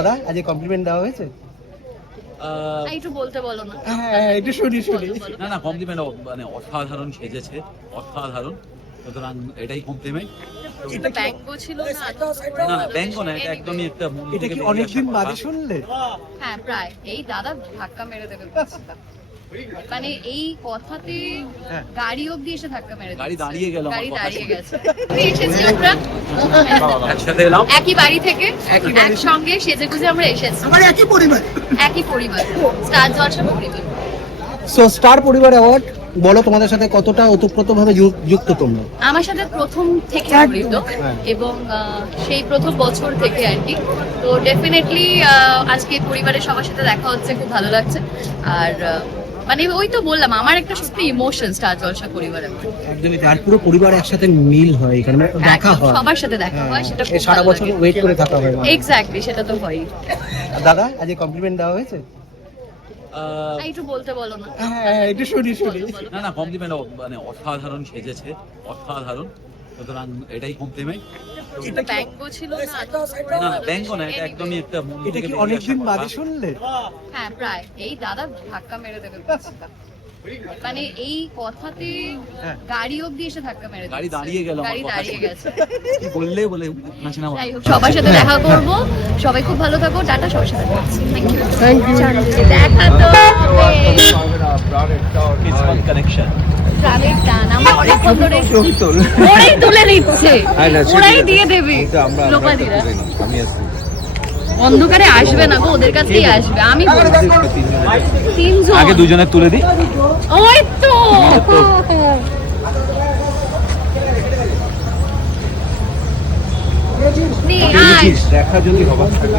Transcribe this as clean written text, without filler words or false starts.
দাদা আজ কমপ্লিমেন্ট দেওয়া হয়েছে? একটু বলতে বলো না। হ্যাঁ একটু শুনি। না না, কমপ্লিমেন্ট মানে অসাধারণ সেজেছে, অসাধারণ। সুতরাং এটাই কমপ্লিমেন্ট। এটা ব্যঙ্গ ছিল না? না না, ব্যঙ্গ না, এটা একদমই একটা মন এটা থেকে কি বেরিয়ে অনেকদিন আসা বাদে কথা। শুনলে? হ্যাঁ প্রায়। এই দাদা ধাক্কা মেরে দেবে মানে এই কথাতে হ্যাঁ। গাড়ি অব্দি এসে ধাক্কা মেরে গাড়ি দিচ্ছে। দাঁড়িয়ে গেল আমার গাড়ি কথা দাঁড়িয়ে শুনে। গেছে। এসেছি আমরা একসাথে এলাম। একই বাড়ি থেকে একই বাড়ি। একসঙ্গে সেজেগুজে আমরা এসেছি। আমার একই পরিবার। একই পরিবার, স্টার জলসা পরিবার। সো স্টার পরিবার অ্যাওয়ার্ড বলো, তোমাদের সাথে কতটা ওতপ্রোতভাবে যুক্ত তোমরা? আমার সাথে প্রথম থেকে জড়িত হ্যাঁ। এবং সেই প্রথম বছর থেকে আর কি। তো ডেফিনেটলি আজকে পরিবারের সবার সাথে দেখা হচ্ছে, খুব ভালো লাগছে। আর মানে ওই তো বললাম, আমার একটা সত্যি ইমোশন স্টার জলসা পরিবারে। একদমই, আর পুরো পরিবার একসাথে মিল হয় এখানে, মানে দেখা হয়, সবার সাথে দেখা হয়, সেটা এই সারা বছর ওয়েট করে থাকা হয়। এক্স্যাক্টলি, সেটা তো হয়। দাদা আজ কমপ্লিমেন্ট দেওয়া হয়েছে? একটু বলতে বলো না। হ্যাঁ একটু শুনি। না না, কমপ্লিমেন্ট মানে অসাধারণ সেজেছে, অসাধারণ। সুতরাং এটাই কমপ্লিমেন্ট। এটা ব্যঙ্গ ছিল না? না না, ব্যঙ্গ না, এটা একদমই একটা মন এটা থেকে কি বেরিয়ে অনেকদিন আসা বাদে কথা। শুনলে? হ্যাঁ প্রায়। এই দাদা ধাক্কা মেরে দেবে মানে এই কথাতে হ্যাঁ। গাড়ি অব্দি এসে ধাক্কা মেরে দিচ্ছে। গাড়ি দাঁড়িয়ে গেল আমার গাড়ি কথা দাঁড়িয়ে শুনে। গেছে। কি বললে বলে না শোনা। যাই হোক, সবার সাথে দেখা করব। সবাই খুব ভালো থাকো, টাটা, সবার সাথে দেখা হচ্ছে। Thank you. দেখা তো হবে। It's connection. প্রাণের টান আমরা অনেকক্ষণ ধরে ওরাই তুলে নিচ্ছে, ওরাই দিয়ে দেবে। লোপাদিরা অন্ধকারে আসবে না গো, ওদের কাছেই আসবে। আমি বলবো তিনজন আগে দুজনে তুলে দিই। ওই তো নে, আয়। দেখা যদি হবার থাকে